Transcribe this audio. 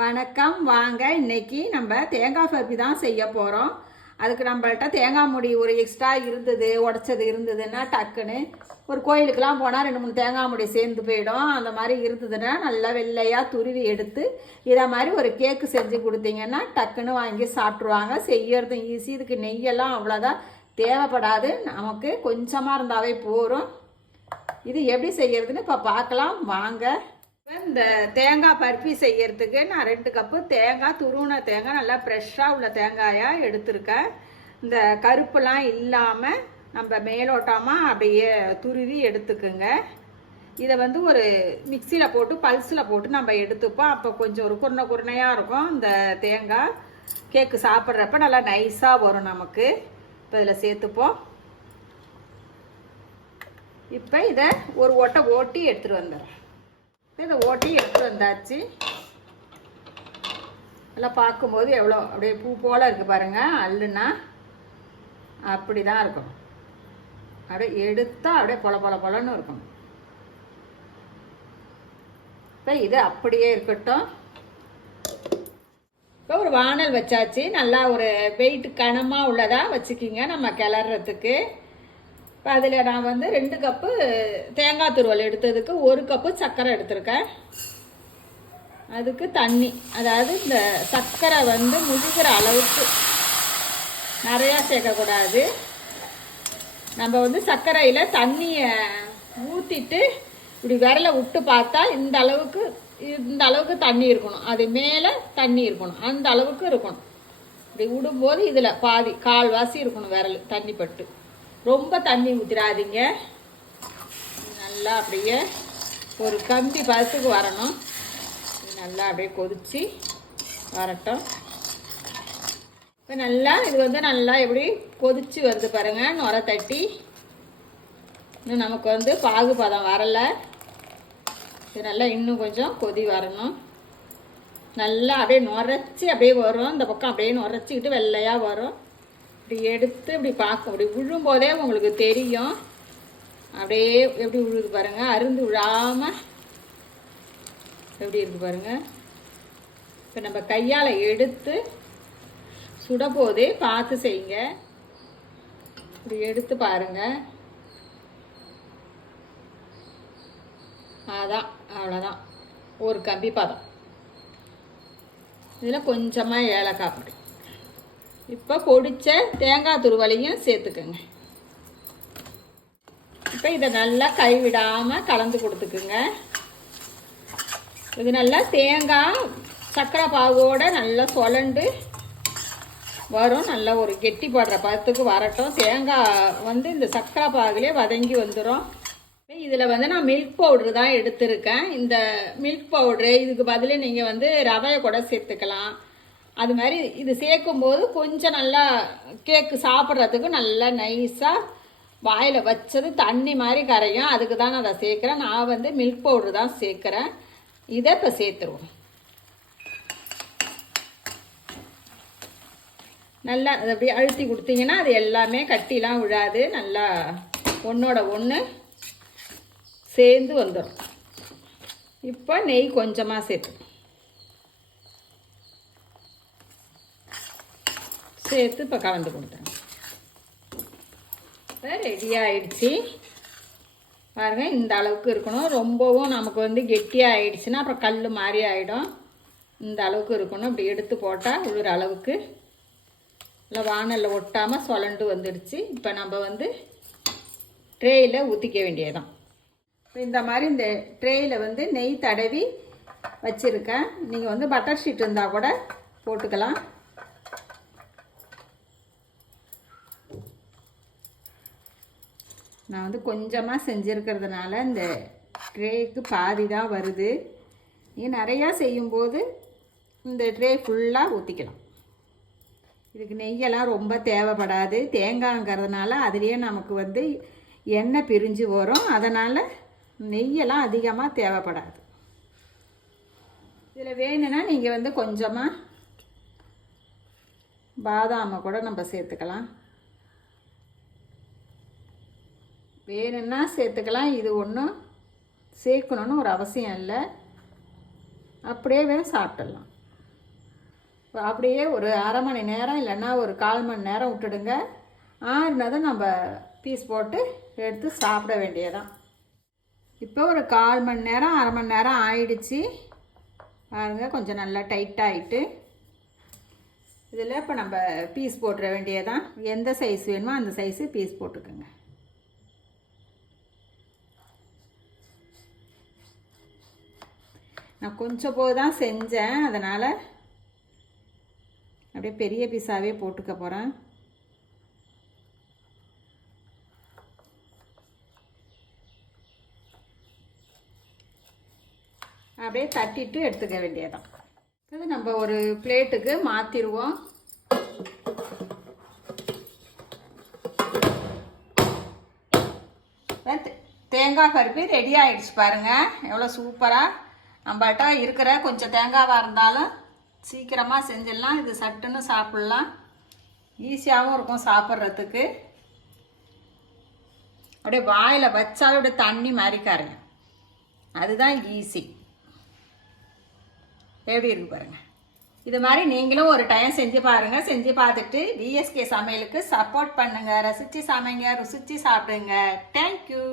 வணக்கம். வாங்க இன்னைக்கு நம்ம தேங்காய் பருப்பி தான் செய்ய போகிறோம் அதுக்கு நம்மள்ட்ட தேங்காய் முடி ஒரு எக்ஸ்ட்ரா இருந்தது உடச்சது இருந்ததுன்னா டக்குன்னு ஒரு கோயிலுக்கெலாம் போனால் ரெண்டு மூணு தேங்காய் முடி சேர்ந்து போயிடும். அந்த மாதிரி இருந்ததுன்னா நல்லா வெள்ளையாக துருவி எடுத்து இதை மாதிரி ஒரு கேக்கு செஞ்சு கொடுத்தீங்கன்னா டக்குன்னு வாங்கி சாப்பிட்ருவாங்க செய்யறதும் ஈஸி இதுக்கு நெய்யெல்லாம் அவ்வளோதான். தேவைப்படாது. நமக்கு கொஞ்சமாக இருந்தாவே போகிறோம் இது எப்படி செய்யறதுன்னு இப்போ பார்க்கலாம். வாங்க. இந்த தேங்காய் பருப்பி செய்யறதுக்கு நான் ரெண்டு கப்பு தேங்காய் துருவின தேங்காய் நல்லா ஃப்ரெஷ்ஷாக உள்ள தேங்காயாக எடுத்திருக்கேன். இந்த கருப்புலாம் இல்லாமல் நம்ம மேலோட்டமாக அப்படியே துருவி எடுத்துக்குங்க. இதை வந்து ஒரு மிக்சியில் போட்டு பல்ஸில் போட்டு நம்ம எடுத்துப்போம். அப்போ கொஞ்சம் ஒரு குருணை குருணையாக இருக்கும் இந்த தேங்காய். கேக்கு சாப்பிட்றப்ப நல்லா நைஸாக வரும் நமக்கு. இப்போ இதில் சேர்த்துப்போம். இப்போ இதை ஒரு ஓட்டை ஓட்டி எடுத்துகிட்டு வந்துடுறேன். இதை ஓட்டி எடுத்து வந்தாச்சு. எல்லாம் பார்க்கும்போது எவ்வளோ அப்படியே பூ போல் இருக்குது பாருங்கள் அல்லுனா அப்படி தான் இருக்கும். அப்படியே எடுத்தால் அப்படியே பொல பொல பொலன்னு இருக்கும். இப்போ இது அப்படியே இருக்கட்டும். இப்போ ஒரு வானல் வச்சாச்சு. நல்லா ஒரு வெயிட் கனமாக உள்ளதாக வச்சுக்கிங்க நம்ம கிளறதுக்கு இப்போ அதில் நான் வந்து ரெண்டு கப்பு தேங்காய் துருவல் எடுத்ததுக்கு ஒரு கப்பு சர்க்கரை எடுத்திருக்கேன். அதுக்கு தண்ணி. அதாவது இந்த சர்க்கரை வந்து முழுகிற அளவுக்கு நிறையா சேர்க்கக்கூடாது. நம்ம வந்து சர்க்கரையில் தண்ணியை ஊற்றிட்டு இப்படி விரலை விட்டு பார்த்தா இந்த அளவுக்கு இந்த அளவுக்கு தண்ணி இருக்கணும். அது மேலே தண்ணி இருக்கணும். அந்த அளவுக்கு இருக்கணும். இப்படி விடும்போது இதில் பாதி கால்வாசி இருக்கணும் விரல் தண்ணி பட்டு. ரொம்ப தண்ணி ஊற்றிடாதீங்க நல்லா அப்படியே ஒரு கம்பி பதத்துக்கு வரணும். நல்லா அப்படியே கொதிச்சு வரட்டும். இப்போ நல்லா இது வந்து நல்லா எப்படி கொதிச்சு வருது பாருங்கள் நுர தட்டி. இன்னும் நமக்கு வந்து பாகு பதம் வரலை. இது நல்லா இன்னும் கொஞ்சம் கொதி வரணும். நல்லா அப்படியே நுரைச்சி அப்படியே வரும். இந்த பக்கம் அப்படியே நுரைச்சிக்கிட்டு வெள்ளையாக வரும். இப்படி எடுத்து இப்படி பார்க்க அப்படி விழும்போதே உங்களுக்கு தெரியும். அப்படியே எப்படி விழுது பாருங்க. அருந்து விழாமல் எப்படி இருக்கு பாருங்க. இப்போ நம்ம கையால் எடுத்து சுடபோதே பார்த்து செய்யுங்க. இப்படி எடுத்து பாருங்க. அதான் அவ்வளோதான் ஒரு கம்பி பதம். இதில் கொஞ்சமாக ஏலக்காய் பொடி. இப்போ பொடிச்ச தேங்காய் துருவலையும் சேர்த்துக்குங்க. இப்போ இதை நல்லா கைவிடாமல் கலந்து கொடுத்துக்குங்க. இது நல்லா தேங்காய் சர்க்கரை பாகோடு நல்லா சொலண்டு வரும். நல்லா ஒரு கெட்டி போடுற பதத்துக்கு வரட்டும். தேங்காய் வந்து இந்த சர்க்கரை பாகுலே வதங்கி வந்துடும் இதில் வந்து நான் மில்க் பவுட்ரு தான் எடுத்திருக்கேன். இந்த மில்க் பவுட்ரு இதுக்கு பதில் நீங்கள் வந்து ரவையை கூட சேர்த்துக்கலாம். அது மாதிரி இது சேர்க்கும்போது கொஞ்சம் நல்லா கேக்கு சாப்பிட்றதுக்கு நல்லா நைஸாக வாயில் வச்சது தண்ணி மாதிரி கரையும். அதுக்கு தான் நான் அதை சேர்க்குறேன். நான் வந்து மில்க் பவுட்ரு தான் சேர்க்குறேன். இதை இப்போ சேர்த்துருவோம். நல்லா அதை அப்படியே அழுத்தி கொடுத்தீங்கன்னா அது எல்லாமே கட்டிலாம் விழாது. நல்லா ஒன்றோட ஒன்று சேர்ந்து வந்துடும் இப்போ நெய் கொஞ்சமாக சேர்த்து சேர்த்து இப்போ கலந்து கொடுத்தேன் இப்போ ரெடி ஆயிடுச்சு. பாருங்கள் இந்த அளவுக்கு இருக்கணும். ரொம்பவும் நமக்கு வந்து கெட்டியாக ஆயிடுச்சுன்னா அப்புறம் கல் மாதிரி ஆகிடும் இந்த அளவுக்கு இருக்கணும். இப்படி எடுத்து போட்டால் உழுற அளவுக்கு. இல்லை வானலில் ஒட்டாமல் சொலண்டு வந்துடுச்சு. இப்போ நம்ம வந்து ட்ரேயில் ஊற்றிக்க வேண்டியதுதான். இப்போ இந்த மாதிரி இந்த ட்ரேயில் வந்து நெய் தடவி வச்சுருக்கேன். நீங்கள் வந்து பட்டர் ஷீட் இருந்தால் கூட போட்டுக்கலாம். நான் வந்து கொஞ்சமாக செஞ்சுருக்கிறதுனால இந்த ட்ரேக்கு பாதி தான் வருது. நீங்கள் நிறையா செய்யும்போது இந்த ட்ரே ஃபுல்லாக ஊற்றிக்கலாம் இதுக்கு நெய்யெல்லாம் ரொம்ப தேவைப்படாது. தேங்காய்ங்கிறதுனால அதுலேயே நமக்கு வந்து எண்ணெய் பிரிஞ்சு வரும். அதனால் நெய்யெல்லாம் அதிகமாக தேவைப்படாது. இதில் வேணும்னா நீங்கள் வந்து கொஞ்சமாக பாதாமை கூட நம்ம சேர்த்துக்கலாம். வேணும்னா சேர்த்துக்கலாம்? இது ஒன்றும் சேர்க்கணுன்னு ஒரு அவசியம் இல்லை. அப்படியே வேணும் சாப்பிட்டுடலாம். அப்படியே ஒரு அரை மணி நேரம் இல்லைன்னா ஒரு கால் மணி நேரம் விட்டுடுங்க. ஆறுனதும் நம்ம பீஸ் போட்டு எடுத்து சாப்பிட வேண்டியதான் இப்போ ஒரு கால் மணி நேரம் அரை மணி நேரம் ஆயிடுச்சு. பாருங்கள் கொஞ்சம் நல்லா டைட்டாகிட்டு இதில் இப்போ நம்ம பீஸ் போட்டுற வேண்டியதான் எந்த சைஸ் வேணுமோ அந்த சைஸு பீஸ் போட்டுக்கோங்க. நான் கொஞ்சம் போது தான் செஞ்சேன் அதனால் அப்படியே பெரிய பீஸாகவே போட்டுக்க போகிறேன் அப்படியே தட்டிட்டு எடுத்துக்க வேண்டியதான் இது நம்ம ஒரு பிளேட்டுக்கு மாற்றிடுவோம் தேங்காய் பருப்பு ரெடி ஆகிடுச்சு பாருங்கள் எவ்வளோ சூப்பராக நம்மகிட்ட இருக்கிற கொஞ்சம் தேங்காவாக இருந்தாலும் சீக்கிரமாக செஞ்சிடலாம். இது சட்டுன்னு சாப்பிட்லாம். ஈஸியாகவும் இருக்கும் சாப்பிட்றதுக்கு. அப்படியே வாயில் வச்சாலும் அப்படியே தண்ணி மாதிரி அதுதான் ஈஸி. எப்படி இருக்கு பாருங்கள் இது மாதிரி நீங்களும் ஒரு டைம் செஞ்சு பாருங்கள் செஞ்சு பார்த்துட்டு விஎஸ்கே சமையலுக்கு சப்போர்ட் பண்ணுங்கள் ரசித்து சமைங்க ருசிச்சு சாப்பிடுங்க. தேங்க்யூ